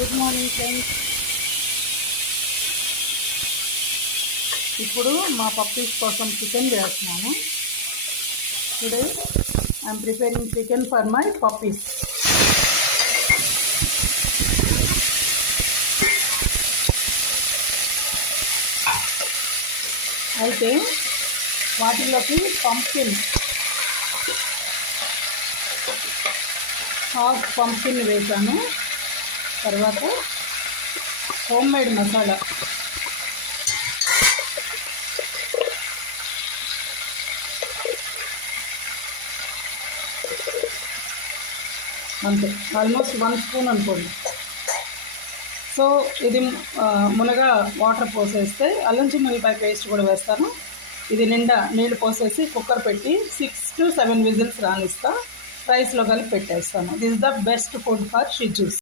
Good morning friends. ఇప్పుడు మా పప్పీస్ కోసం చికెన్ చేస్తున్నాను. Today I'm preparing chicken for my puppies. అయితే వాటిలోకి హాఫ్ పంప్కిన్ వేసాను. తర్వాత హోమ్ మేడ్ మసాలా, అంతే, ఆల్మోస్ట్ 1 స్పూన్ అనుకోండి. సో ఇది మునగా వాటర్ పోసేస్తే అల్లం చిన్నుల్లిపాయ పేస్ట్ కూడా వేస్తాను. ఇది నిండా నీళ్ళు పోసేసి కుక్కర్ పెట్టి 6 to 7 విజిల్స్ రానిస్తా. రైస్లో కలిపి పెట్టేస్తాను. This is the best food for షిజూస్.